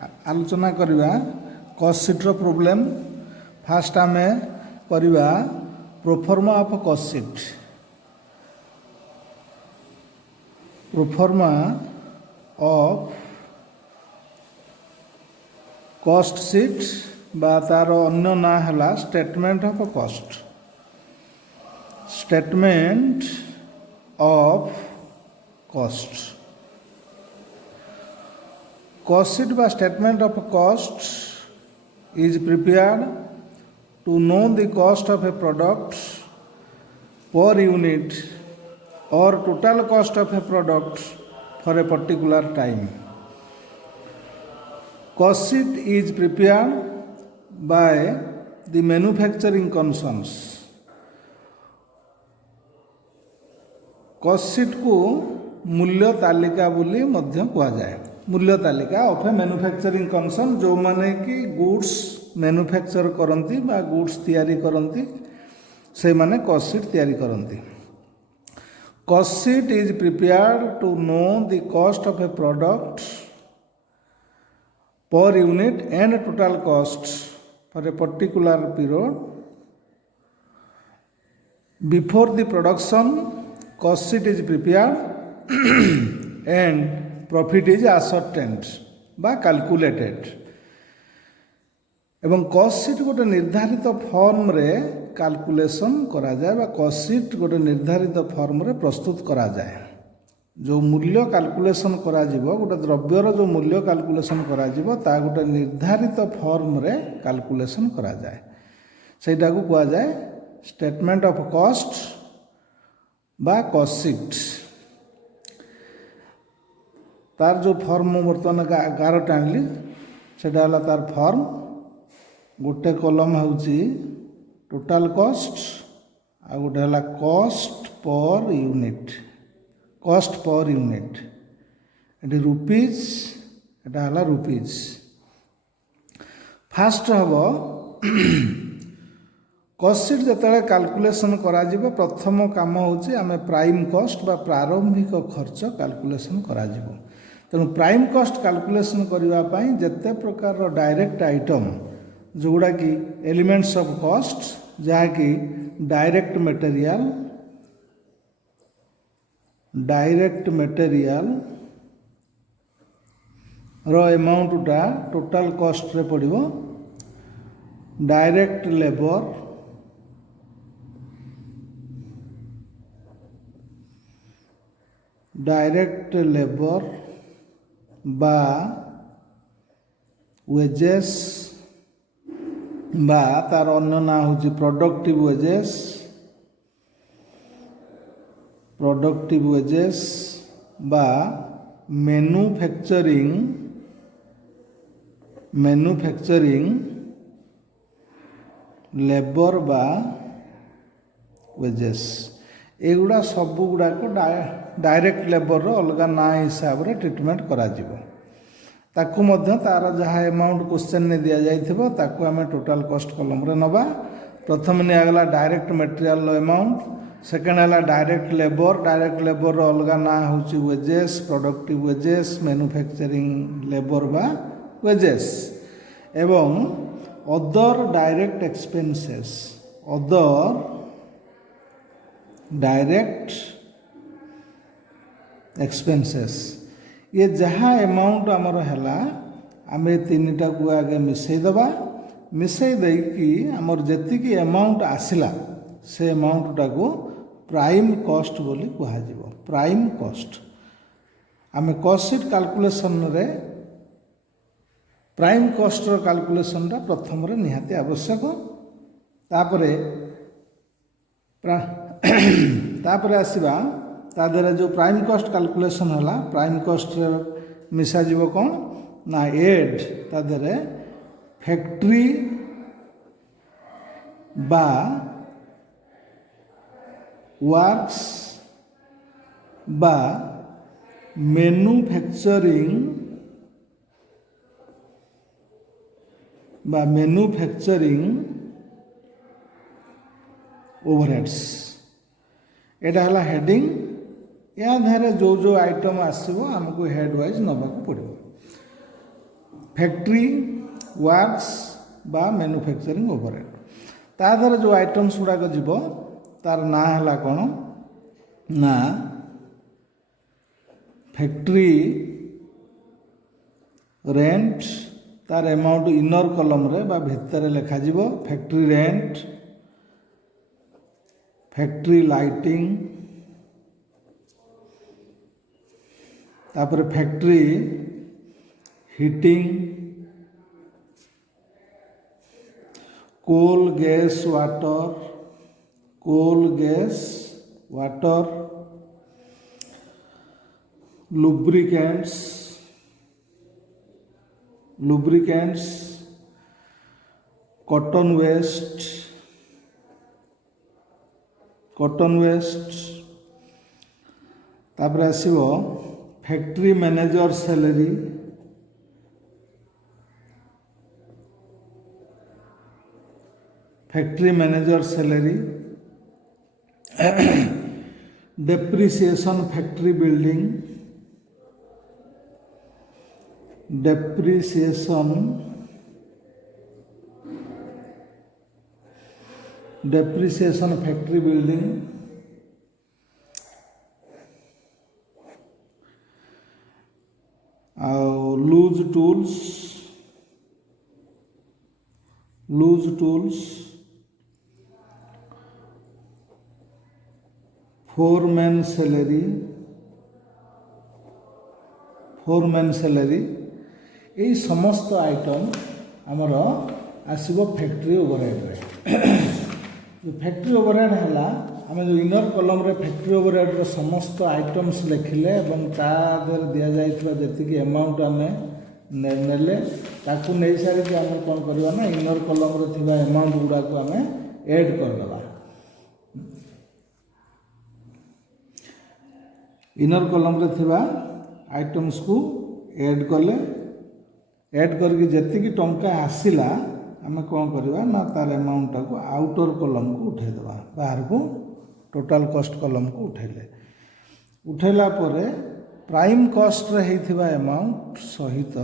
आलोचना करवा cost sheet रो प्रॉब्लम। फास्ट आमे करवा proforma of cost sheet. Proforma of cost sheet बा तार अन्य ना है statement of cost. Statement of cost cost sheet बा statement of cost is prepared to know the cost of a product per unit or total cost of a product for a particular time. Cost sheet is prepared by the manufacturing concerns. Cost sheet को मूल्य तालिका बोली मध्य कहा जाए। मूल्य तालिका of A manufacturing concern जो माने कि गुड्स मैन्युफैक्चर करती बा गुड्स तैयारी करती से माने कॉस्ट शीट तैयारी करती। Cost sheet is prepared to know the cost of a product per unit and total cost for a particular period before the production. Cost sheet is prepared and profit is ascertained बा calculated. एवं cost sheet गोटे निर्धारित form रे calculation करा जाए बा cost sheet गोटे निर्धारित फॉर्म रे प्रस्तुत करा जाए। जो मूल्य कैलकुलेशन करा जीवो गोटे द्रव्यर जो मूल्य कैलकुलेशन करा जीवो ता गोटे निर्धारित फॉर्म रे कैलकुलेशन करा जाए। सेटा को कहा जाए स्टेटमेंट ऑफ कॉस्ट बा कॉस्ट शीट। तार जो फॉर्म बर्तमान 11 आनली सेटा हला तार फॉर्म। गोटे कॉलम होउची टोटल कॉस्ट आ गोटे हला cost per unit. Cost per unit eighty rupees एटा हला रुपीज। फास्ट हबो कॉस्ट शीट जतले कैलकुलेशन करा जीवो प्रथम काम होउची आमे प्राइम कॉस्ट बा प्रारंभिक खर्च कैलकुलेशन करा जीवो। तेणु प्राइम कॉस्ट कैलकुलेशन करबा पई जते प्रकार डायरेक्ट आइटम जोड़ा कि एलिमेंट्स ऑफ कॉस्ट जहा कि डायरेक्ट मटेरियल रो अमाउंटटा टोटल कॉस्ट रे पड़िबो। डायरेक्ट लेबर बा वेजेस बा तार अन्य ना होची प्रोडक्टिव वेजेस बा मैन्युफैक्चरिंग लेबर बा वेजेस। एगुड़ा सबू गुड़ा को डायरेक्ट लेबर रो अलग ना हिसाब रे ट्रीटमेंट करा जीवो। ताकू मध्य तार जहाँ अमाउंट क्वेश्चन ने दिया जाइथिबो ताकू आमे टोटल कॉस्ट कॉलम रे नबा। प्रथम नियागला डायरेक्ट मटेरियल रो अमाउंट। सेकेंड हला डायरेक्ट लेबर रो अलग ना होची wages productive wages manufacturing labour बा वेजेस एवं अदर डायरेक्ट एक्सपेंसेस ये जहाँ अमाउंट आमर है आमे तीनटा को आगे मिसई दबा। मिसई देकी आमर जेतिकी अमाउंट आसिला से अमाउंटटा को प्राइम कॉस्ट बोली कहा जीवो। प्राइम कॉस्ट आमे कॉस्ट शीट कैलकुलेशन रे प्राइम कॉस्ट रो कैलकुलेशन रा प्रथम रे निहाती आवश्यक। तापरे आसीबा तादरे जो प्राइम कॉस्ट कैलकुलेशन है प्राइम कॉस्ट मिसा जीव कौन ना एड तादरे फैक्ट्री बा वर्क्स बा मैन्युफैक्चरिंग ओवरहेड्स। एटा हला हेडिंग। या धारे जो आइटम आसो आमको हेड वाइज नबाक पड़ो। फैक्ट्री वर्क्स बा मैन्युफैक्चरिंग ओवरहेड ता द्वारा जो आइटम्स गुड़ाक जीव तार ना है कौन ना फैक्ट्री रेंट तार अमाउंट इनर कलम रे बा भितर लिखा जीव फैक्ट्री रेंट फैक्ट्री लाइटिंग तापर factory heating coal gas water lubricants cotton waste तापर आसीबो factory manager salary depreciation factory building depreciation factory building loose tools foreman salary यही समस्त आइटम आमर आसब फैक्ट्री ओवरहेड रे जो फैक्ट्री ओवरहेड है आम जो इनर कलम रे फैक्ट्री ओवरहेड रे समस्त आइटम्स लिखिले और तादर दि जाती अमाउंट आम नेले ताकू नहीं सारी आम कौन करवा ना इनर कलम रे थिबा अमाउंट गुड़ा को आम ऐड करदेवा इनर कलम रे थिबा आइटम्स को ऐड कले ऐड करके जी टंका आसला आम कौन करवा ना तार अमाउंट को आउटर कलम को उठेदेवा बाहर को टोटाल कॉस्ट कलम को उठेला परे प्राइम कॉस्ट रे हेथिबा अमाउंट सहित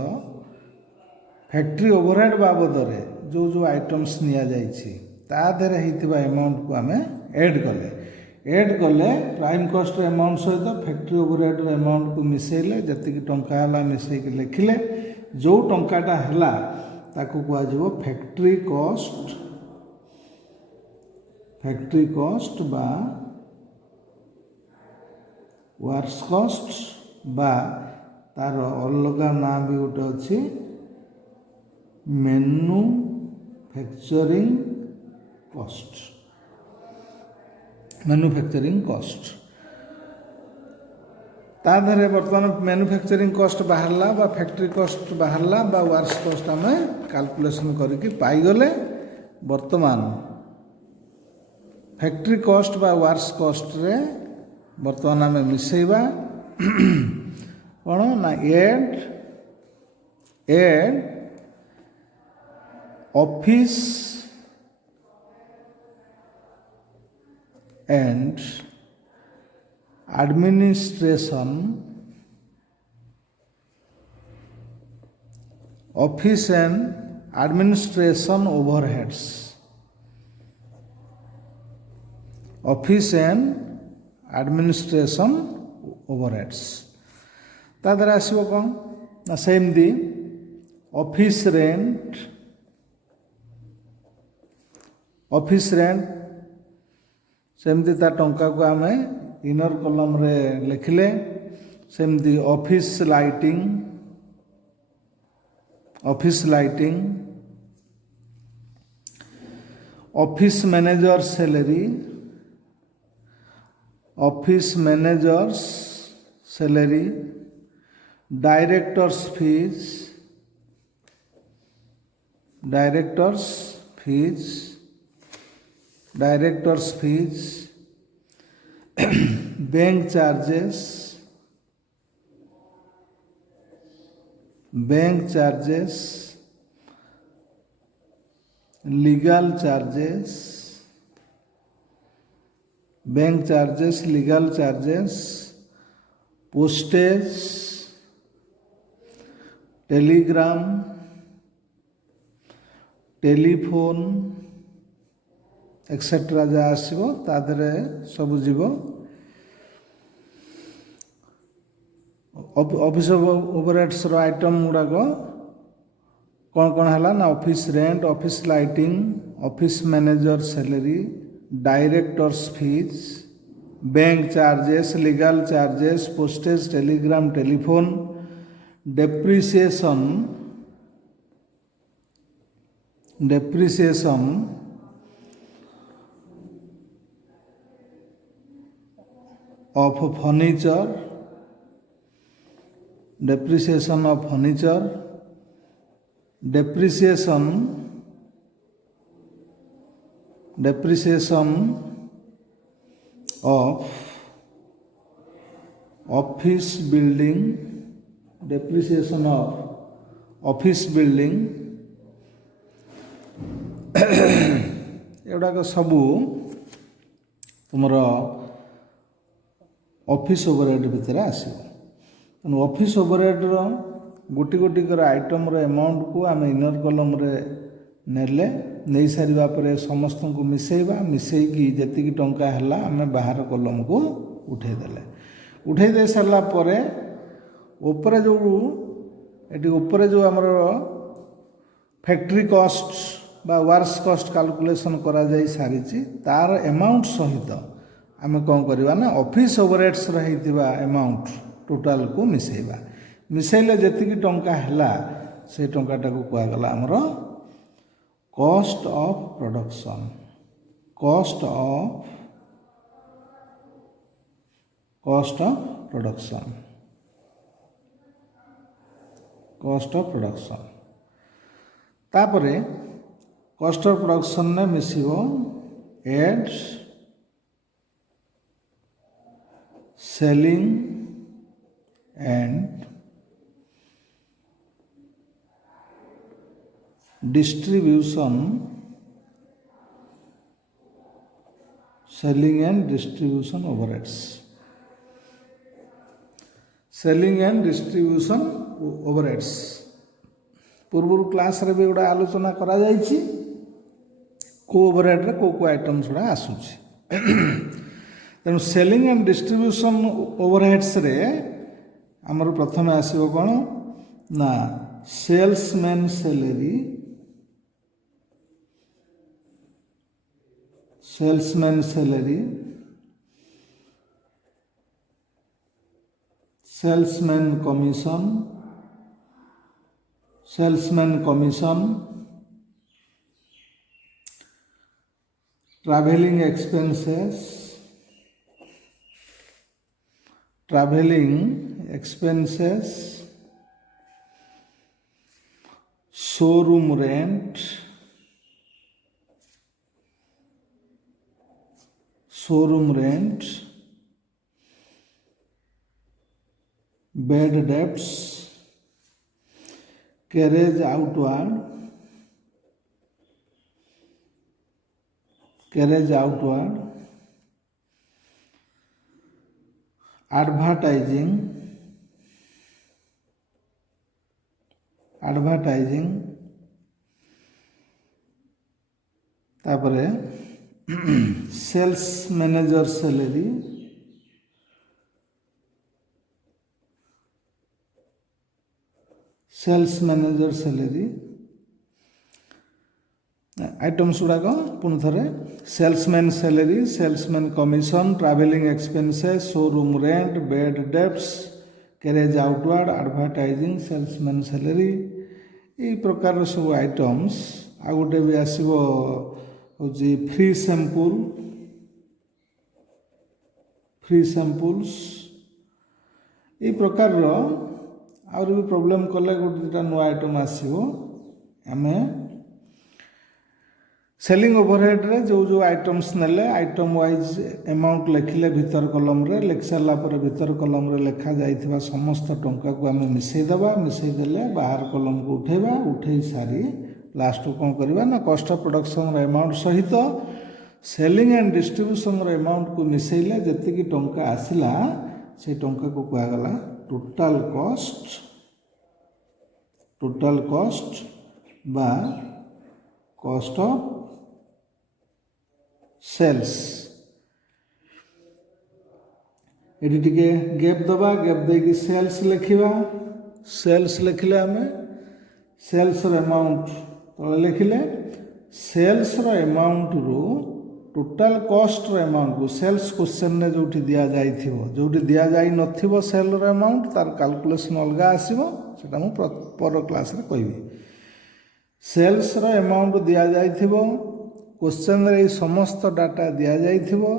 फैक्ट्री ओवरहेड बाबद रे जो जो आइटम्स निया जाइछि ता देरे हेथिबा अमाउंट को आम ऐड कले प्राइम कॉस्ट अमाउंट सहित फैक्ट्री ओवरहेड अमाउंट को मिसेले जी टंका है मिसेक लिखिले जो टंकाटा है ताकू कहुव फैक्ट्री कॉस्ट बा वर्क्स कॉस्ट बा तार अलग ना भी गोटे अच्छी मैन्युफैक्चरिंग कॉस्ट ताधरे बर्तमान मैन्युफैक्चरिंग कॉस्ट बाहरला बा फैक्ट्री कॉस्ट बाहरला बा वर्क्स कॉस्ट आम कैलकुलेशन करके पाईगले बर्तमान फैक्ट्री कॉस्ट बा वर्क्स कॉस्ट रे बर्तमान आम मिसेबा कौन ना add office and administration overheads तादर आसो कौन ना सेमती ऑफिस रेंट सेमती ता टंका को आम इनर कलम रे लिखिले सेमती office lighting office manager salary directors fees bank charges legal charges postage telegram telephone etcetera जहाँ आसो तादे सब जीव ऑफिस ओवरहेड्स आइटम गुड़ाक कौन कौन है ना office rent office lighting office manager salary directors fees bank charges legal charges postage telegram telephone depreciation of furniture depreciation of furniture depreciation of office building depreciation of office building एगुड़ाक सबू तुमर office overhead भितर आसो office ओवरहेड्र गोटी Gotikar item amount को आम inner कलम नेले नहीं सारा पर समस्त को मिसेबा मिसेकी जी टंका है आम बाहर कलम को उठे सारा पर जो ये जो आमर फैक्ट्री कॉस्ट बा वर्क्स कॉस्ट कैलकुलेशन करा जाई सारी तार अमाउंट सहित आम कौन करवा ना ऑफिस ओवरहेड्स रहीथिबा अमाउंट टोटाल को मिसेबा मिसेले जेतिकी टंका है से टंकाटा को कहगला आमर कॉस्ट ऑफ प्रोडक्शन तापरे कॉस्ट ऑफ प्रोडक्शन ने मिसिबो adds selling and distribution overheads पूर्व क्लास रे भी गुड़ा आलोचना करा जायछि को ओवरहेड रे को आइटम्स गुड़ा आसुछि तेणु सेलिंग एंड डिस्ट्रीब्यूशन ओवरहेड्स रे आमर प्रथम आसीबो कोन ना salesman salary salesman commission travelling expenses showroom rent bed debts carriage outward advertising तापरे सेल्स मैनेजर सैलरी आइटम्स गुड़ाक पुणी थे salesman salary salesman commission travelling expenses showroom rent bed debts carriage outward advertising salesman salary ये प्रकार सब items आ गोटे भी आसो हूँ फ्री सैंपल्स ये प्रकार आउरी भी प्रॉब्लम कले गोटे नुआ आइटम आसो आम सेलिंग ओवरहेड रे जो आइटम्स नेले आइटम वाइज अमाउंट लिखिले भीतर कलम रे लिखि सारा पर भीतर कलम रे लिखा जाइथिबा समस्त टंका को आम मिसई देले बाहर कलम को उठे सारी लास्ट को कौन करवा ना कॉस्ट ऑफ प्रोडक्शन अमाउंट सहित सेलिंग एंड डिस्ट्रीब्यूशन अमाउंट को मिसेले जेतिकी टंका आसिला से टंका को कहगला टोटाल कॉस्ट बा कॉस्ट ऑफ सेल्स ये टिके गैप दबा गैप देकी सेल्स लिखा सेल्स लिखले आम सेल्स अमाउंट तले लिखले सेल्स अमाउंट रु टोटाल कॉस्ट अमाउंट को सेल्स क्वेश्चन ने जो दि जाए जो दि जाई नथिबो सेल अमाउंट तार कैलकुलेशन अलग आसीबो सेटा मु पर क्लास रे कहबी सेल्स अमाउंट दि जाइथिबो क्वेश्चन रे समस्त डाटा दि जाइथिबो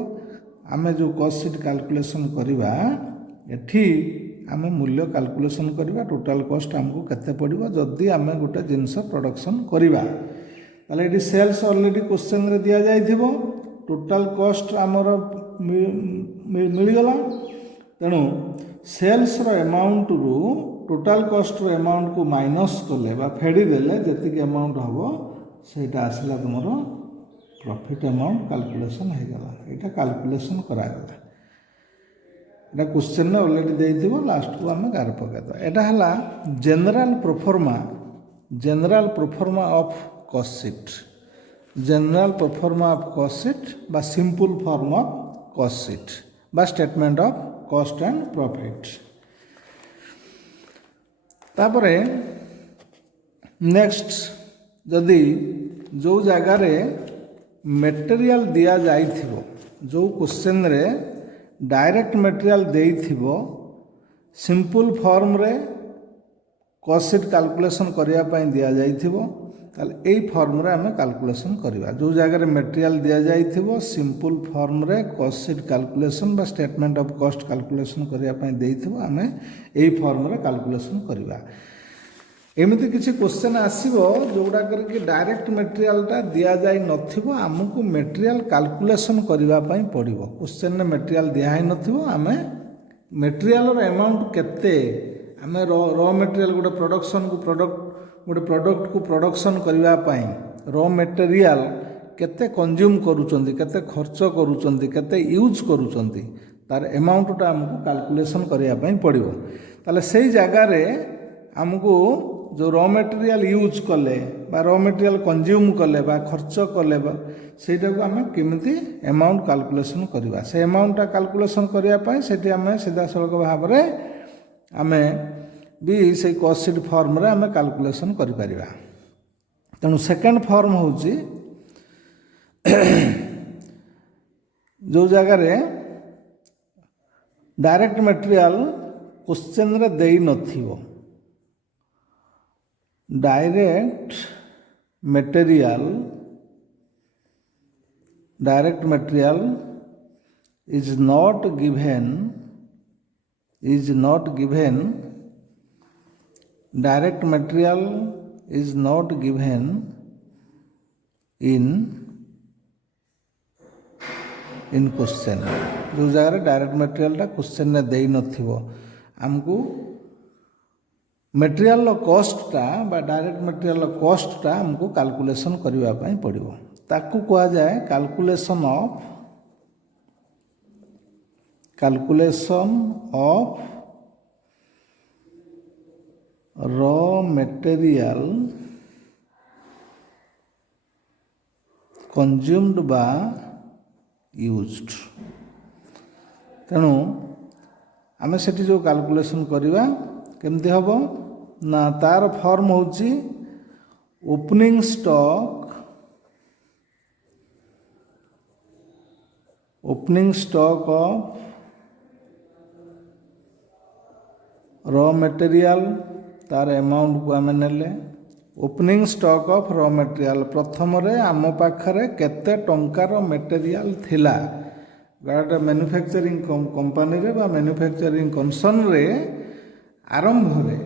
आमे जो कॉस्ट शीट कैलकुलेशन करबा एठी आमे मूल्य कैलकुलेशन करबा टोटाल कॉस्ट हमको केते पड़िबो जदी आमे गोटे जिंस प्रोडक्शन करबा ताले एठी सेल्स ऑलरेडी क्वेश्चन रे दिया जाइथिबो टोटाल कॉस्ट आमर मिल गला तेणु सेल्स अमाउंट रु टोटाल कॉस्ट अमाउंट को माइनस कले बा फेडी देले जति अमाउंट हबो सेटा आसला तुमरो प्रॉफिट अमाउंट कैलकुलेशन हो गला यहाँ कैलकुलेशन करागला यहाँ क्वेश्चन ने ऑलरेडी देइथिबो लास्ट को आम गार पकेदा यहाँ है general proforma of cost sheet general proforma of cost sheet बा simple form of cost sheet बा statement of cost and profit तापरे नेक्स्ट जदि जो जगार मटेरियल दिया जाइथिबो जो क्वेश्चन रे डायरेक्ट मटेरियल देइथिबो सिंपल फॉर्म रे कॉस्ट शीट कैलकुलेशन करिया पई दिया जाइथिबो ताले एई फॉर्म रे हमें कैलकुलेशन करबा जो जगह रे मटेरियल दिया जाइथिबो सिंपल फॉर्म रे कॉस्ट शीट कैलकुलेशन बा स्टेटमेंट ऑफ कॉस्ट कैलकुलेशन करिया पई देइथिबो हमें एई फॉर्म रे कैलकुलेशन करबा एमती किसी क्वेश्चन आसो जोड़ा कि डायरेक्ट मटेरियलटा दि जाई नथिबो आमको मटेरियल कैलकुलेशन करने पड़ो क्वेश्चन मटेरियल दिहाई नथिबो आमे मटेरियल अमाउंट केते आमे रॉ मटेरियल गोटे प्रोडक्शन को प्रोडक्ट को प्रोडक्शन करने रॉ मटेरियल केते कंज्यूम करूचंती केते खर्च करूचंती केते यूज करूचंती तार अमाउंटटा आमको कैलकुलेशन करने पड़ो ताले सेही जगार आमको जो रॉ मटेरियल यूज कले बा रॉ मटेरियल कंज्यूम कले बा खर्च कले सेटा को आम केमिति अमाउंट कैलकुलेशन करवा से अमाउंटटा कैलकुलेशन करने से आम सीधा सड़क भाव में आम भी से कॉस्ट शीट फॉर्म रे आम कैलकुलेशन करिपरिबा तेणु सेकेंड फॉर्म होची जो जगह डायरेक्ट मटेरियल क्वेश्चन रे देई नथिबो direct material is not given direct material is not given in question जो जगह डायरेक्ट मटेरियल टा क्वेश्चन ने देई नथिबो हमको मटेरियल कॉस्टा बा डायरेक्ट मटेरियल कॉस्टा हमको कैलकुलेशन करने पड़ो ताकू कहा जाए calculation of raw material consumed बा यूज्ड तेणु आम से जो कैलकुलेशन करवा केमती हम ना तार फॉर्म होची opening stock of raw material तार अमाउंट को आम नेले opening stock of raw material प्रथम रे आम पाखरे केते टंकार मटेरियल थिला गोटे मैन्युफैक्चरिंग कंपनी रे बा मैन्युफैक्चरिंग कंसर्न रे आरंभ रे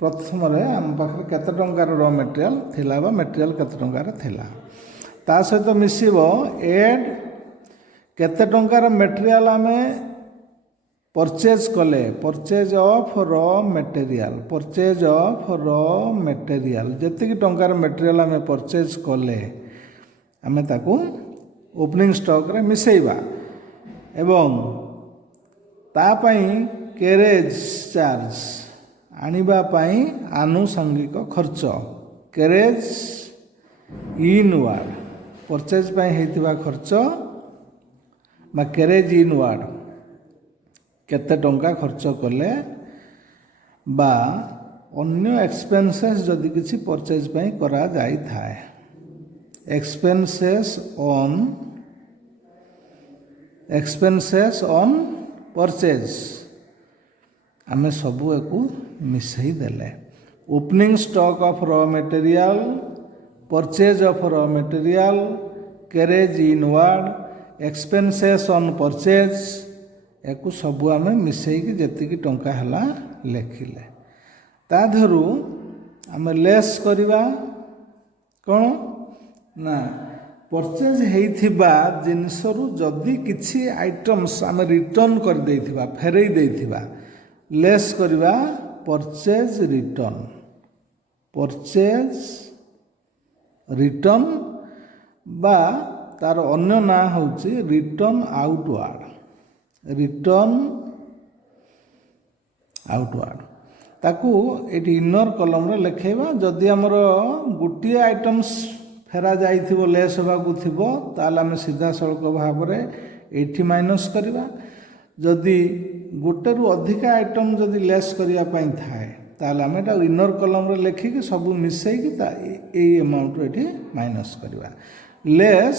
प्रथम आम पाखे केते टंकार रॉ मटेरियल थिला बा मटेरियल केते टंकार थिला ता सहित मिसिबो एड केते टंकार मटेरियल आमे परचेज कले परचेज ऑफ रॉ मटेरियल जेतिकी टंकार मटेरियल आमे परचेज कले आमे ताकू ओपनिंग स्टॉक रे मिसेइबा एवं ता पई कैरेज चार्ज आनिबा पई आनुषंगिक खर्च कैरेज इनवार्ड परचेज होइतिबा खर्च बा कैरेज इनवार्ड केते टंका खर्च कले बा अन्य एक्सपेंसेस जदि किसी परचेज करा जाई थाए एक्सपेंसेस ऑन परचेज आमे सबू एको मिसई देले opening stock of raw material purchase of raw material carriage inward expenses on purchase एको सबू आमे मिसई कि जेतिकी टंका हला लेखिले ता धरु आमे लेस करिबा कोन ना परचेज हेइथिबा जिनसरु जदि किछि आइटम्स आमे रिटर्न कर देइथिबा फेरई देइथिबा लेस करिबा परचेज रिटर्न बा तार अन्य ना होची रिटर्न आउटवार्ड ताकू एटी इनर कलम रे लिखेबा जदि हमर गुटिए आइटम्स फेरा जाइथिबो लेस होबाकू थिबो ताले आमे सीधा सड़क भाव रे एठी माइनस करिबा जदि गोटे रु अधिक आइटम जदि लेस करिया पई थाए ताले आमे एटा इनर कलम रे लिखि कि सब मिसई कि ता ए अमाउंट रे एठी माइनस करिबा लेस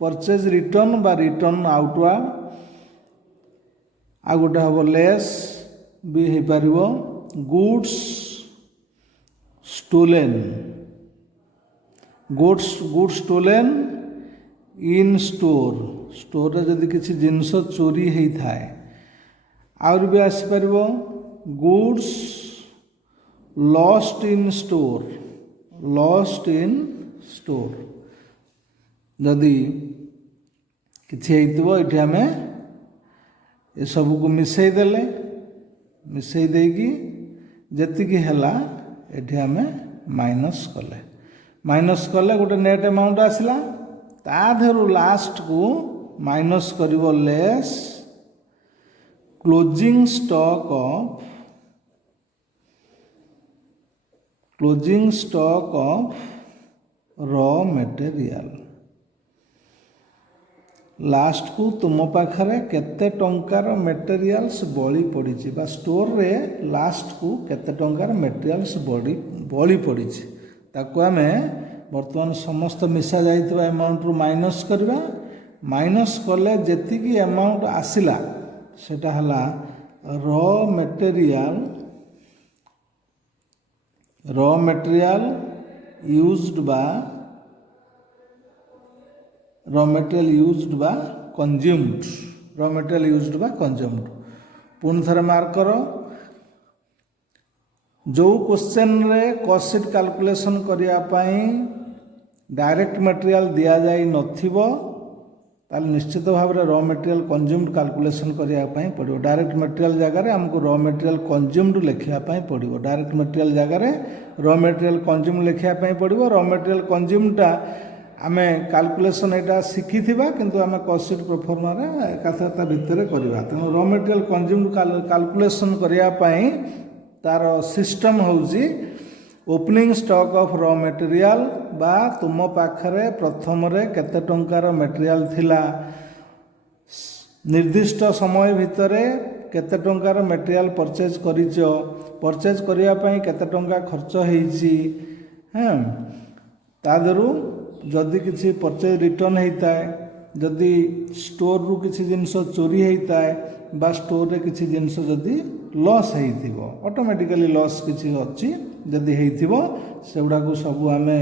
परचेज रिटर्न बा रिटर्न आउटवार्ड आ गोटे हबो लेस भी हे पारिबो गुड्स स्टोलेन इन स्टोर रे जदि किसी जिनस चोरी हेई थाए आउर भी आसी पारिबो गुड्स लॉस्ट इन स्टोर जदि किछि हेइतिबो एठी हमें ए सब को मिसई देले मिसई देकी जेतिकी हला एठी हमें माइनस कले गोटे नेट अमाउंट आसला ता धरु लास्ट को माइनस करिवो less closing stock of raw material last को तुम पाखरे केते टंकार मटेरियल्स बळी पड़िछि बा स्टोर रे लास्ट को केते टंकार मटेरियल्स बळी पड़िछि ताको आमे वर्तमान समस्त मिसा जाइतबा अमाउंट रु माइनस करबा माइनस कले जेतिकी अमाउंट आसिला सेटा हला रॉ मटेरियल यूज्ड बा कंज्यूम्ड पुन थरे मार्क करो जो क्वेश्चन रे कॉस्ट शीट कैलकुलेशन करिया पई डायरेक्ट मटेरियल दिया जाई नथिबो ताले निश्चित भाव रे रॉ मटेरियल कंज्यूम्ड कैलकुलेशन करिया पई पड़िबो डायरेक्ट मटेरियल जगह रे हमको रॉ मटेरियल कंज्यूम्ड लिखिया पई पड़िबो डायरेक्ट मटेरियल जगह रे रॉ मटेरियल कंज्यूम्ड लिखिया पई पड़िबो रॉ मटेरियल कंज्यूम्ड टा आमे कैलकुलेशन एटा शिखी थिबा किंतु आमे कॉस्ट शीट प्रोफार्मा रे एकाथता भितर करबा तेनु रॉ मटेरियल कंज्यूम्ड कैलकुलेशन करिया पई तार सिस्टम होउची opening stock of raw material बा तुम पाखरे प्रथम रे केते टंकार मटेरियल थिला निर्दिष्ट समय भितरे केते टंकार मटेरियल परचेज करिचो परचेज करिया पई केते टंका खर्च हेइची हैं तादरु जदि किसी परचेज रिटर्न होता है जदि स्टोर रु किसी जिनस चोरी होता है बा स्टोर रे किसी जिनस जदि लॉस होइथिबो ऑटोमेटिकली लॉस किसी अच्छी जदि होइथिबो सेगुडा को सब आमे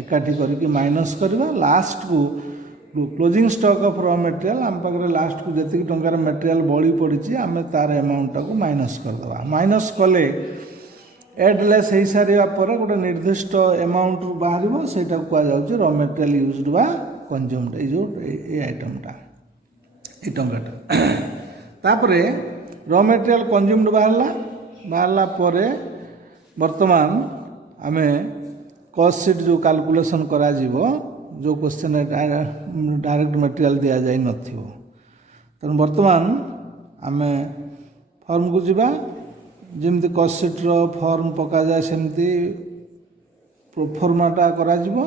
एकाठी करके माइनस करबा लास्ट को closing stock of raw material आम पाखरे लास्ट को जति टंकार मटेरियल बळी पड़िछि आमे तार अमाउंट को माइनस कर दबा माइनस कले एडलेस हो सारा पर गोटे निर्दिष्ट अमाउंट बाहर से कहुच्छे रॉ मटेरियल यूज्ड बा कंज्यूम्ड जो आइटमटा ये टंकाटा तापरे रॉ मटेरियल कंज्यूम्ड बाहरला पर वर्तमान आमे कॉस्ट शीट जो कैलकुलेशन करा जीवो जो क्वेश्चन डायरेक्ट मटेरियल दिया जाई नथिबो तेणु वर्तमान आमे फॉर्म को जीवा जमी कॉस्ट शीट फॉर्म पका जाए सेमती प्रोफॉर्माटा करा जीवो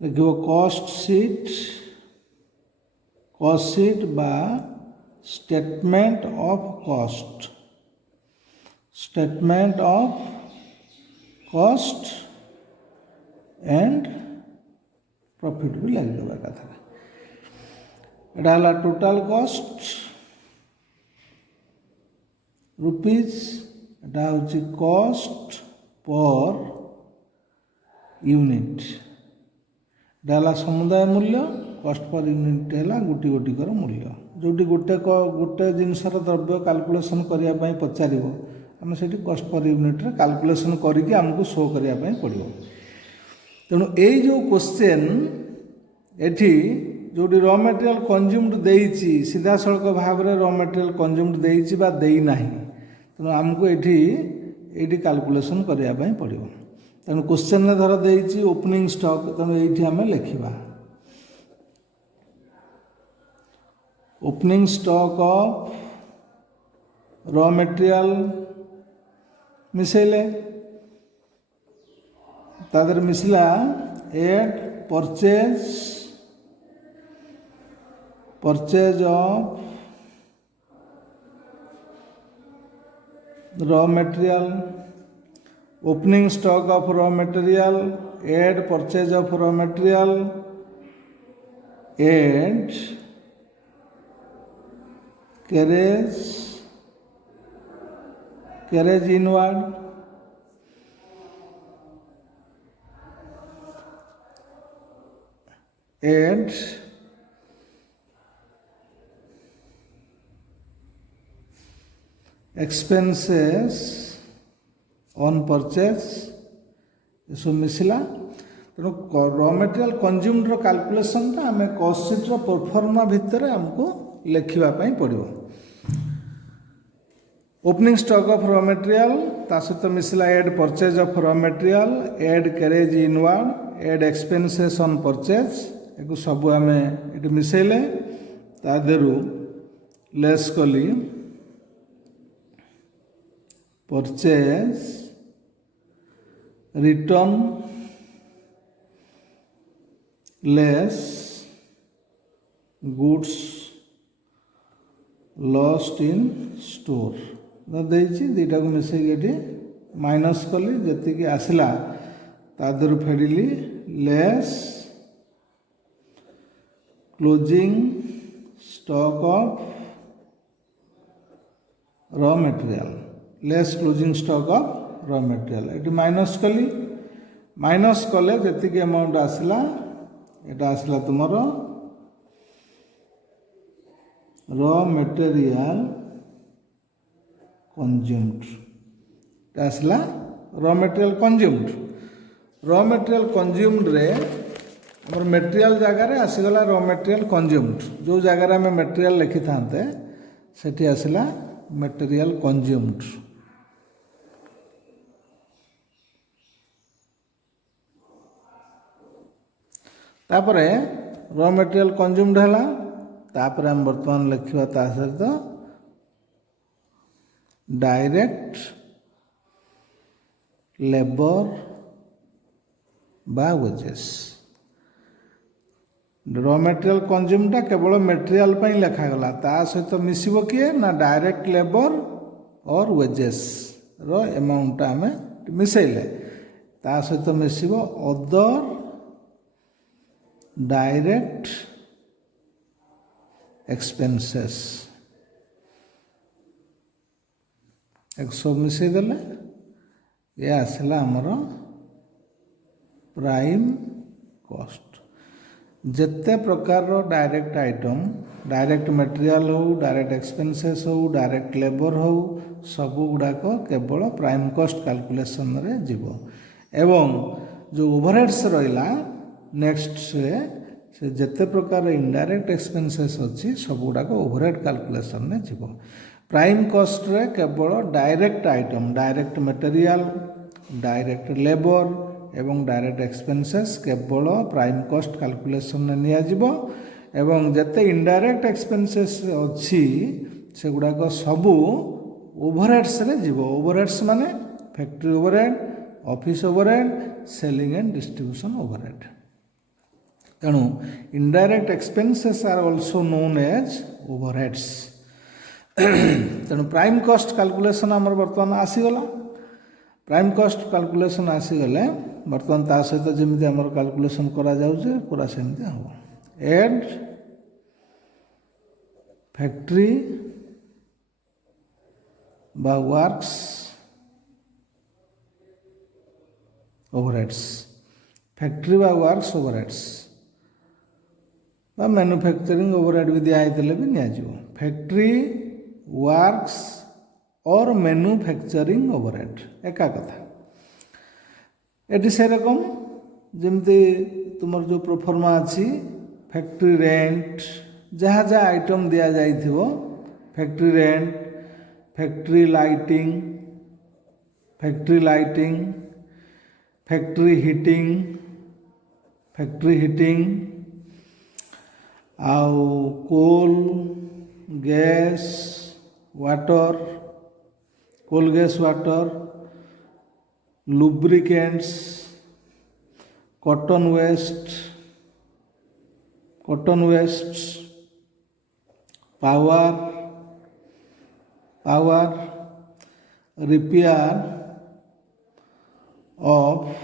लिखिब कॉस्ट शीट बा statement of cost and profit भी लगे कथा एटा टोटल कॉस्ट रुपीज एटा हूँ कॉस्ट पर यूनिट एटा समुदाय मूल्य कॉस्ट पर यूनिट है गोटी गोटिकर मूल्य जोटी गोटे जिनसर द्रव्य कैलकुलेशन करने पचार आम से कॉस्ट पर यूनिट कैलकुलेशन करके आमको शो करने पड़ो तेणु यही जो क्वेश्चन एठी जोटी रॉ मटेरियल कंज्यूम्ड देइछि सीधा सड़क भाव में रॉ मटेरियल कंज्यूम्ड देइछि बा देई नाही तेणु आमको एठी कैलकुलेशन करने पड़ो तेणु क्वेश्चन धर देइछि ओपनिंग स्टॉक तेणु ये आम लिखा opening stock of raw material मिसेले तादर मिसला add purchase of raw material opening stock of raw material add purchase of raw material add carriage inward and expenses on purchase ये सब मिसला तेणु रॉ मटेरियल कंज्यूम्ड कैलकुलेशन आम cost sheet proforma भितर आमको लिखापी पड़ो opening stock of raw material ता सहित मिसला add purchase of raw material add carriage inward add expenses on purchase एक सब आम ये मिसेले तादरू लेस कली purchase return less goods lost in store दीटा को मिसेगी माइनस कली जी आसला तादर फेडिली less closing stock of raw material less closing stock of raw material ये माइनस कली माइनस कले जी अमाउंट आसला एटा आसला तुमर रॉ मटेरियल कंज्यूम्ड आसला रॉ मटेरियल कंज्यूम्ड रे हमर मटेरियल जगार आसीगला रॉ मटेरियल कंज्यूम्ड जो जगार आम मटेरियल लिखि थांते सेठी आसला मटेरियल कंज्यूम्ड तापरे रॉ मटेरियल कंज्यूम्ड है तापर हम वर्तमान लिखा ता सहित डायरेक्ट लेबर बा वेजेस रॉ मटेरियल कंज्यूमटा केवल मटेरियल पर लिखागला ता सहित मिसिब किए ना डायरेक्ट लेबर और वेजेस रो अमाउंट आम मिसेले ता सहित मिसिब अदर डायरेक्ट एक्सपेंसेस एक सब मिसेदेले ये आसला आमर प्राइम कॉस्ट जिते प्रकार डायरेक्ट आइटम डायरेक्ट मटेरियल हो डायरेक्ट एक्सपेंसेस हो डायरेक्ट लेबर हो सब गुड़ाक केवल प्राइम कॉस्ट कैलकुलेशन रे जीव एवं जो ओवरहेड्स रहा नेक्स्ट से जिते प्रकार इनडायरेक्ट एक्सपेंसेस अच्छी सब गुड़ाक ओवरहेड कैलकुलेशन में जीव प्राइम कॉस्ट रे केवल direct item direct material direct labour एवं डायरेक्ट एक्सपेंसेस केवल प्राइम कॉस्ट कैलकुलेशन में नियाजिबो एवं जते इनडायरेक्ट एक्सपेंसेस अच्छी से गुड़ाक सबू ओवरहेड्स रे जीव ओवरहेड्स माने factory overhead office overhead selling and distribution overhead ତେଣୁ indirect expenses are also known as overheads. ତେଣୁ ପ୍ରାଇମ୍ କଷ୍ଟ କାଲକୁଲେସନ୍ ଆମର ବର୍ତ୍ତମାନ ଆସିଗଲା। ପ୍ରାଇମ୍ କଷ୍ଟ କାଲକୁଲେସନ୍ ଆସିଗଲେ ବର୍ତ୍ତମାନ ତା ସହିତ ଯେମିତି ଆମର କାଲକୁଲେସନ୍ କରାଯାଉଛି ପୁରା ସେମିତି ହେବ। ଏଡ୍ ଫ୍ୟାକ୍ଟ୍ରି বা ওয়ার্কস ওভাरहेड्स, ফ্যাক্টরি বা ওয়ার্কস ওভাरहेड्स বা ম্যানুফ্যাকচারিং ওভাरहेड भी दिखाई भी नियाजिव। फैक्ट्री वर्क्स और मैन्युफैक्चरिंग ओवरहेड एका कथा। एटी से रकम जमती तुम जो प्रोफर्मा अच्छी फैक्ट्री रेंट जहाँ जहाँ आइटम दि जाइथिबो, factory rent, factory lighting, factory heating आउ coal gas water, lubricants, cotton waste, power, repair of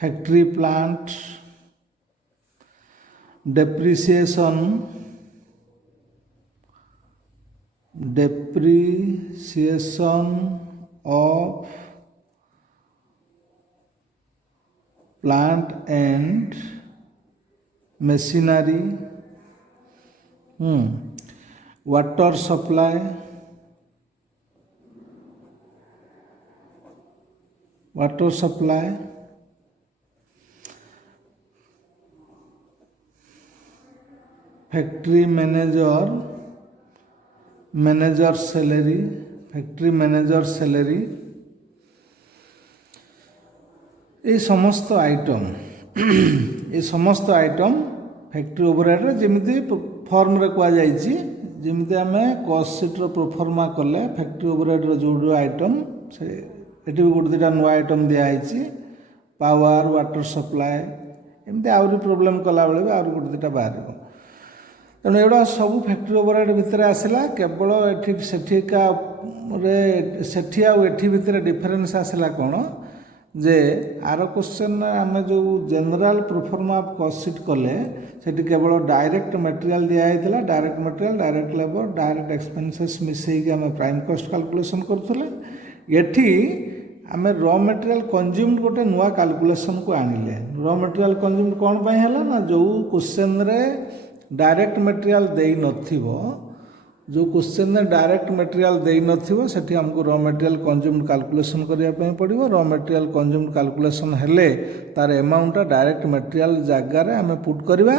factory plant, depreciation of plant and machinery, water supply, factory manager salary, ये समस्त आइटम फैक्ट्री ओवरहेड जमी form रे कह जमी आम cost sheet प्रोफर्मा कले factory overhead जो आइटम से एटी भी गोटे दुटा नुआ आइटम दिखाई पावर वाटर सप्लाए एमती आहरी प्रोब्लेम कला बेले भी आहरी गोटे दुटा बाहर। तेणु एगुड़ा सब फैक्ट्री ओवरहेड भितर आसला केवल सेठी आठी भितर डिफरेन्स आसला कौन जे आर क्वेश्चन आम जो general proforma of cost sheet कले सेठी केवल डायरेक्ट मटेरियल दिखाई direct material direct labour direct expenses मिसेक आम प्राइम कॉस्ट कैलकुलेशन करुले। एठी आम रॉ मटेरियल कंज्यूम्ड गोटे नुआ कैलकुलेशन को आनिले। रॉ मटेरियल कंज्यूम्ड कौन पाई है ना जो क्वेश्चन रे डायरेक्ट मटेरियल देई नथिबो, जो क्वेश्चन रे डायरेक्ट मटेरियल देई नथिबो सेठी हमको रॉ मटेरियल कंज्यूम्ड कैलकुलेशन करिया पई पड़िबो। रॉ मटेरियल कंज्यूम्ड कैलकुलेशन हेले तार अमाउंट डायरेक्ट मटेरियल जगह रे आम पुट करबा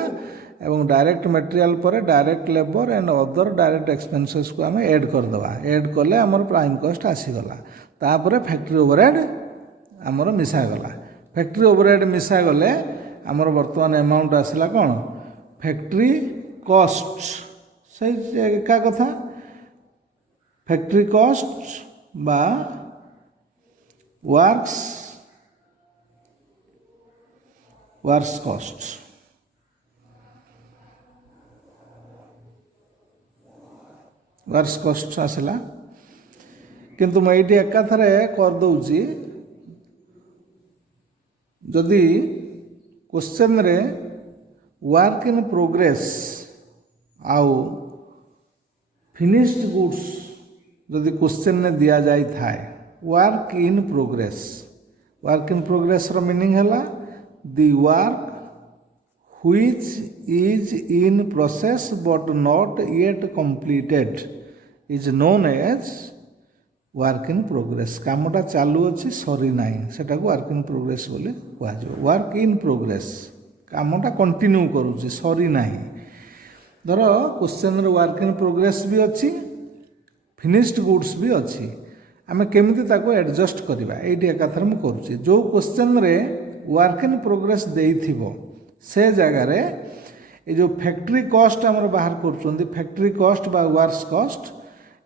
एवं डायरेक्ट मटेरियल पर direct labour and other direct expenses को आम ऐड कर दवा। ऐड कले हमर प्राइम कॉस्ट आसीगला। तापर फैक्ट्री ओवरहेड आमर मिसागला। फैक्ट्री ओवरहेड मिसा गले आमर वर्तमान अमाउंट आसला कौन फैक्ट्री कॉस्ट से एका कथा। फैक्ट्री कॉस्ट बा वर्क्स कॉस्ट आसला किंतु मुझे एकाथरे करदे जदि क्वेश्चन रे वर्क इन प्रोग्रेस आउ फिनिश्ड गुड्स जदि क्वेश्चन ने दिया जाई थाए वर्क इन प्रोग्रेस रो मीनिंग हैला the work which is in process but not yet completed is known as work in progress. कामटा चालू अच्छी सरी ना सेटा को वर्क इन प्रोग्रेस बोले कह। वर्क इन प्रोग्रेस कामटा कंटिन्यू करुच्ची सरी ना। धर क्वेश्चन वर्क इन प्रोग्रेस भी अच्छी फिनिश्ड गुड्स भी अच्छी आम केमी एडजस्ट करवा ये एकाथर मुझे करुच्ची। जो क्वेश्चन रे वर्क इन प्रोग्रेस देइथिबो से जगार ये जो फैक्ट्री कॉस्ट आम बाहर कर फैक्ट्री कॉस्ट बा works cost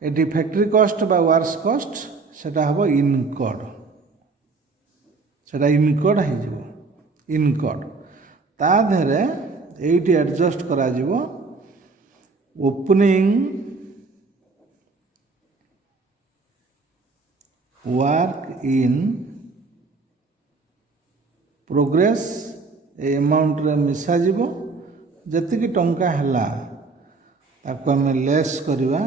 eighty factory cost बा वर्क्स कॉस्ट सेटा हम इनकड हो इनकड ତା ଦେହରେ ଏଇଠି ଆଡ଼ଜଷ୍ଟ କରାଯିବ ଓପନିଂ ୱାର୍କ ଇନ୍ ପ୍ରୋଗ୍ରେସ୍ ଏ ଆମାଉଣ୍ଟରେ ମିଶାଯିବ। ଯେତିକି ଟଙ୍କା ହେଲା ତାକୁ ଆମେ ଲେସ୍ କରିବା,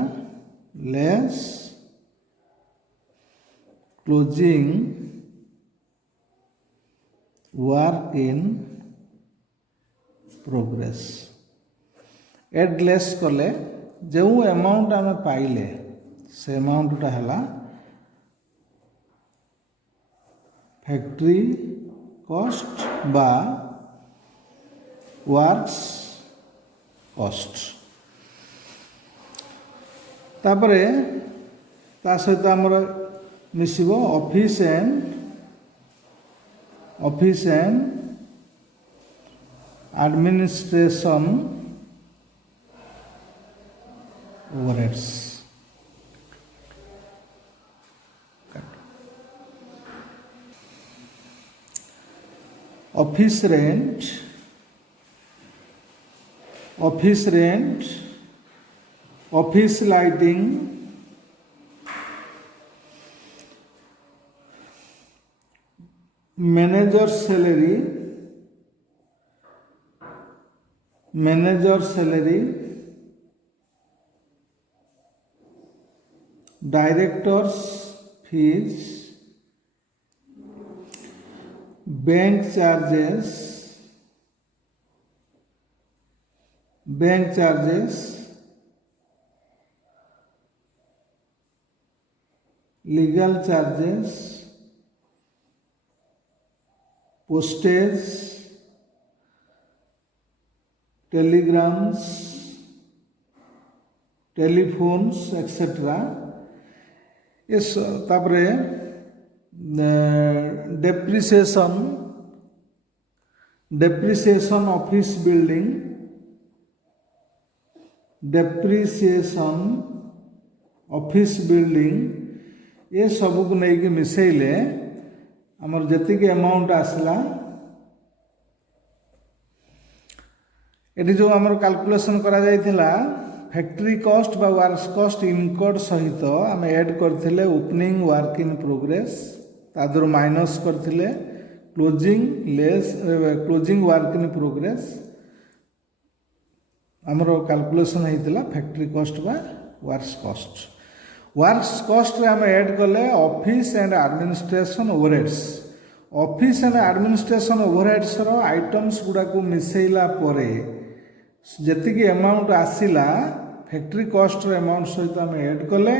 less closing work in progress. Add less କଲେ ଯେଉଁ ଆମାଉଣ୍ଟ ଆମେ ପାଇଲେ ସେ ଆମାଉଣ୍ଟଟା ହେଲା ଫ୍ୟାକ୍ଟ୍ରି କଷ୍ଟ ବା ୱାର୍କସ୍ କଷ୍ଟ। ତାପରେ ତା ସହିତ ଆମର ମିଶିବ office and administration overheads. Office rent, office lighting, manager salary, directors fees, bank charges, legal charges, postage, telegrams, telephones etcetera. इस तापरे डेप्रिसिएशन ऑफिस बिल्डिंग, ये सब को नहीं मिसेले आमर जति अमाउंट आसला ये जो आमर कैलकुलेशन करा जाइथिला फैक्ट्री कॉस्ट बा वर्क्स कॉस्ट इनकॉर्ड सहित आम ऐड करथिले ओपनिंग वर्क इन प्रोग्रेस तादर माइनस करथिले क्लोजिंग वर्क इन प्रोग्रेस आमर कैलकुलेशन होइतिला फैक्ट्री कॉस्ट बा वर्क्स कॉस्ट रे आम ऐड कले office and administration overheads. Office and administration overheads रो आइटम्स गुडा को मिसेइला परे जतिकी अमाउंट आसिला फैक्ट्री कॉस्ट रो अमाउंट सहित आम ऐड कले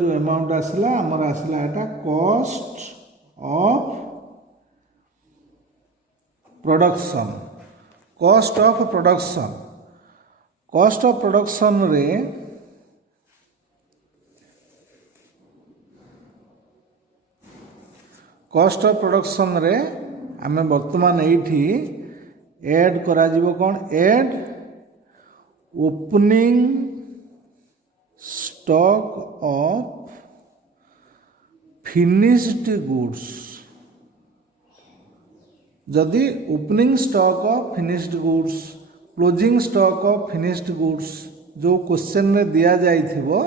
जो अमाउंट आसिला आमर आसिला एटा cost of production. Cost of production रे कॉस्ट ऑफ प्रोडक्शन रे आमे वर्तमान एठी ऐड करा जीवो कोन add opening stock of finished goods. जदि opening stock of finished goods closing stock of finished goods जो क्वेश्चन रे दिया जाइथिबो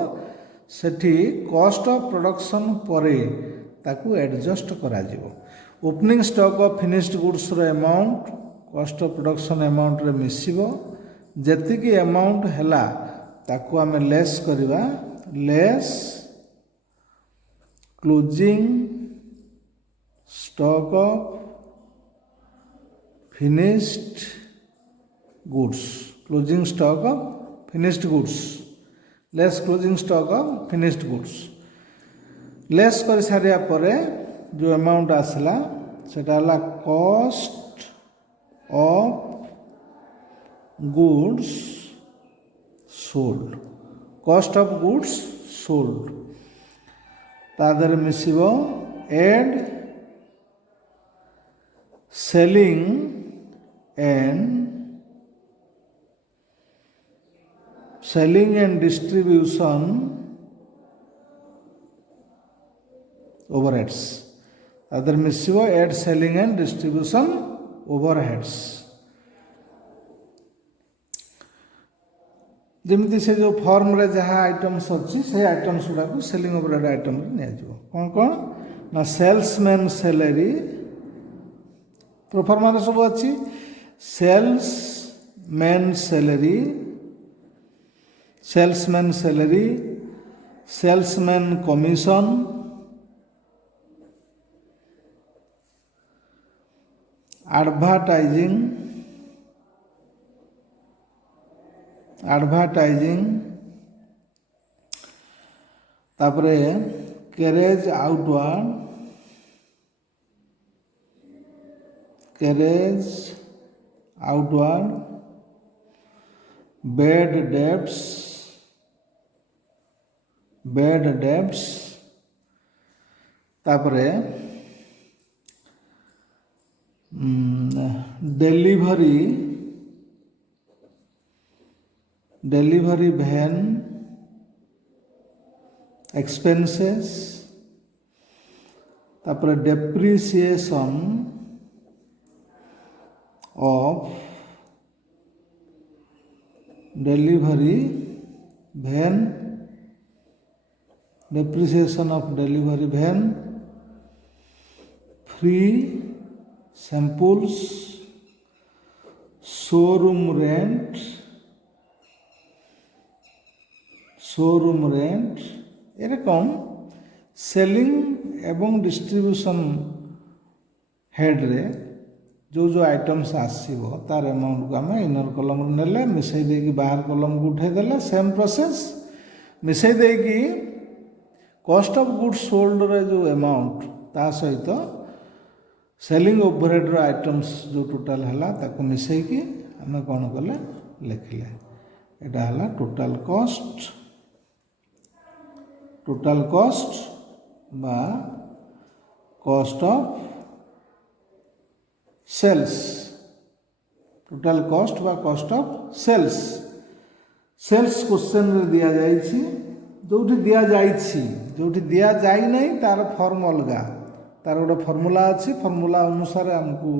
सेठी कॉस्ट ऑफ प्रोडक्शन परे ताकू एडजस्ट करा जीवो। Opening stock of finished goods रो amount cost of production amount रे मिसिबो जतिकी अमाउंट हैला ताकू आमे लेस करिवा less closing stock of finished goods closing stock of finished goods less closing stock of finished goods less कर सारिया परे जो अमाउंट आसला सेटा हला cost of goods sold. Cost of goods sold तादर मिसिबो add selling and distribution overheads तादर मिसिबो add selling and distribution overheads. जमी से जो फॉर्म रे जहाँ आइटम्स अच्छी से आइटम्स गुड़ा को सेलिंग ओवरहेड आइटम नियाजिव कौन कौन ना सेल्समैन सैलरी प्रोफर्मा सब अच्छी salesman salary salesman salary salesman commission advertising तापरे कैरेज आउटवर्ड बैड डेब्ट्स तापरे डेलीवरी वैन एक्सपेंसेस तापर depreciation of delivery van free samples showroom rent एरकम सेलिंग एवं डिस्ट्रीब्यूशन हेड रे जो जो आइटम्स आसो तार अमाउंट को आम इनर कलम ने मिसई देकी बाहर कलम को उठेदेले सेम प्रोसेस मिसई देकी कॉस्ट ऑफ गुड्स सोल्ड रे जो अमाउंट ता सहित सेलिंग ओवरहेड रो आइटम्स जो टोटाल है ताको मिसईकी आम कौन कले लिखिले एटा है टोटाल कॉस्ट बा cost of sales total cost बा कॉस्ट ऑफ सेल्स क्वेश्चन रे दिया जाइछि जोठी दिया जाई नहीं तार फॉर्म अलगा तार गोटे फॉर्मूला अच्छी फॉर्मूला अनुसार आमको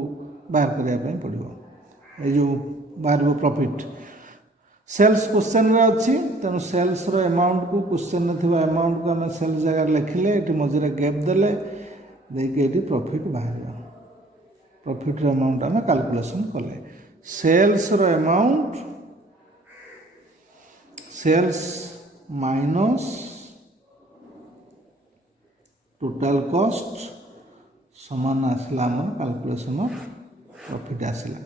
बाहर करने पड़ो ये जो बाहर प्रॉफिट सेल्स क्वेश्चन रे अच्छी तेणु सेल्स रो अमाउंट को क्वेश्चन में थी अमाउंट को आम सेल्स जगह लिखिले ये मझे गैप देले देके प्रॉफिट बाहर प्रॉफिट रो अमाउंट आम कैलकुलेशन कले सेल्स रो amount sales minus total cost समान आसला कैलकुलेशन ऑफ प्रॉफिट आसला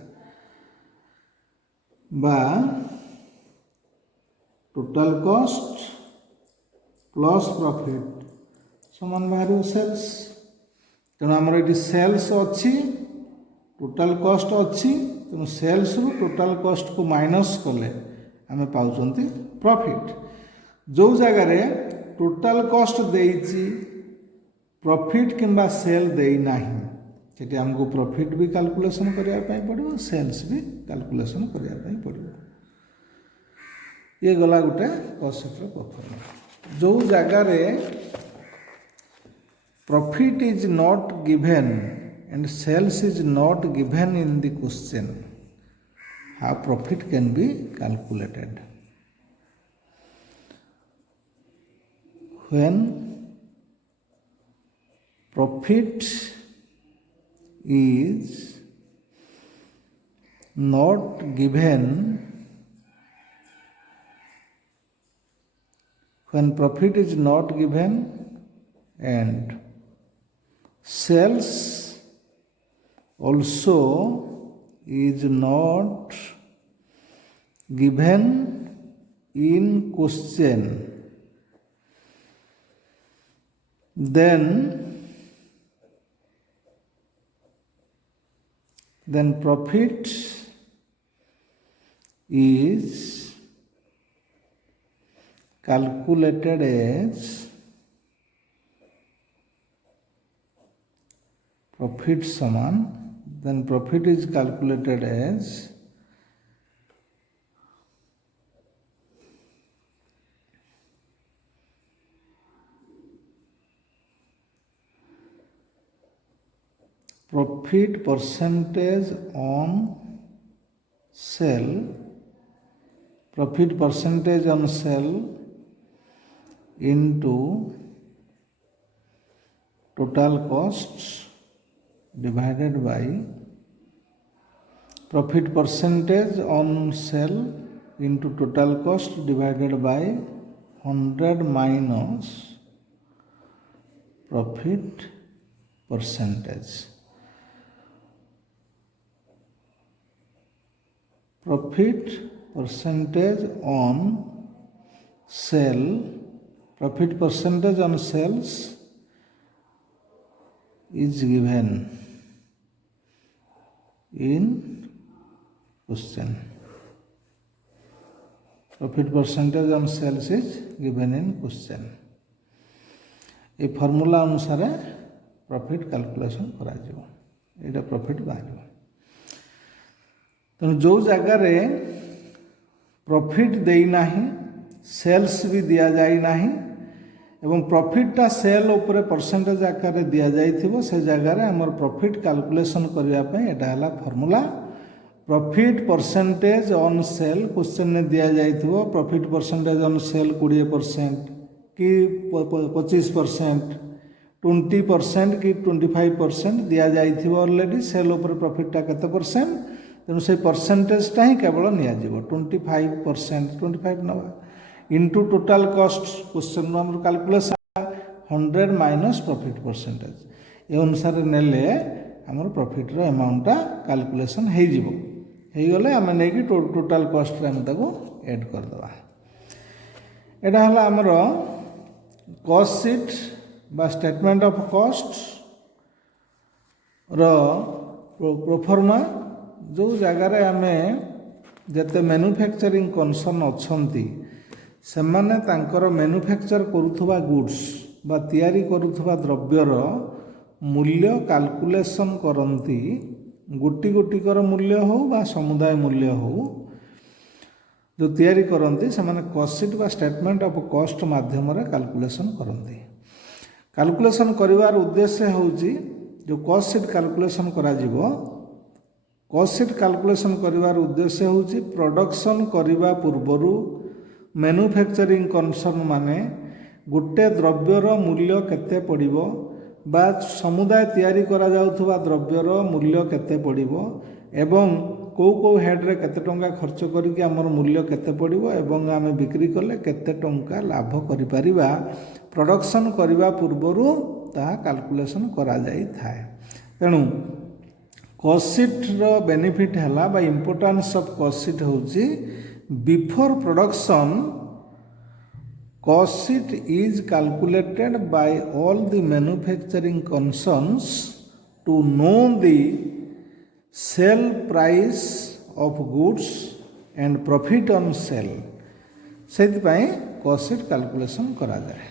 बा टोटाल कॉस्ट प्लस प्रॉफिट समान बाहर सेल्स तेणु आमर ये सेल्स अच्छी टोटाल कॉस्ट अच्छी तेणु सेल्स रु टोटाल कॉस्ट को माइनस कले आम पाउचंती प्रॉफिट जो जगार टोटाल कॉस्ट देइछि प्रॉफिट किंबा सेल देना सेठी आमको प्रॉफिट भी कैलकुलेशन करने पड़ो सेल्स भी कैलकुलेशन करने पड़ो ये गला गोटे कॉस्ट परफॉर्मेंस जो जगार profit is not given and sales is not given in the question how profit can be calculated when profit is not given and sales also is not given in question then profit is calculated as profit समान then profit is calculated as profit percentage on sale profit percentage on sale into total costs divided by profit percentage on sale into total cost divided by 100 minus profit percentage. Profit percentage on sale, profit percentage on sales is given in question. Profit percentage on sales is given in question. ये formula अनुसार profit calculation करा जिवो, एटा profit बाहर। तेणु जो जगार profit देना sales भी दि जाए ना एवं प्रॉफिटा सेल उपर परसेंटेज आकार दि जाइथिबो से जगार आमर प्रॉफिट कैलकुलेशन करने एटा हला formula profit percentage on sale. Question ने दि जाइथिबो प्रॉफिट परसेंटेज ऑन सेल 20% कि 25%, 20% कि 25% दि जाइथिबो ऑलरेडी सेल उपर प्रॉफिटा केते परसेंट। तेणु से परसेंटेजटा ही केवल नियाजिबो 25%, 25 नवा into total cost. Question number calculation 100 minus profit percentage. ए अनुसार नेले हमर प्रॉफिट रो अमाउंटटा कैलकुलेशन हे जिवो, हे गले हम नै कि टोटाल कॉस्ट रे हम ताको ऐड कर दबा। एटा हला हमर कॉस्ट शीट बा स्टेटमेंट ऑफ कॉस्ट रो प्रोफॉर्मा। जो जगार आम जिते मैन्युफैक्चरिंग कंसर्न अच्छी से माने तांकर मैन्युफैक्चर करुथुबा गुड्स बा तैयारी करुथुबा द्रव्यर मूल्य कैलकुलेशन करती। गोटी गोटिकर मूल्य हो बा समुदाय मूल्य हो जो तैयारी करती से माने कॉस्ट शीट बा स्टेटमेंट ऑफ कॉस्ट माध्यम कैलकुलेशन करती। कैलकुलेशन करिवार उद्देश्य होउची जो कॉस्ट शीट कैलकुलेशन करा जिवो। कॉस्ट शीट कैलकुलेशन करिवार उद्देश्य होउची प्रोडक्शन करिवा पूर्वरु मैन्युफैक्चरिंग कंसर्न माने गोटे द्रव्यर मूल्य केते पड़िबो बा समुदाय तैयारी करा जाउथुबा द्रव्यर मूल्य केते पड़िबो एवं को हेड रे केते टंका खर्च करिके हमर मूल्य केते पड़िबो एवं आमे बिक्री कले केते टंका लाभ करि परिबा प्रोडक्शन करिवा पूर्वरु ता कैलकुलेशन करा जाई थाए। तेणु कॉस्ट शीट रो बेनिफिट हैला बा इंपोर्टेंस ऑफ कॉस्ट शीट होची before production cost sheet is calculated by all the manufacturing concerns to know the sale price of goods and profit on sale. से cost sheet calculation करा जाए।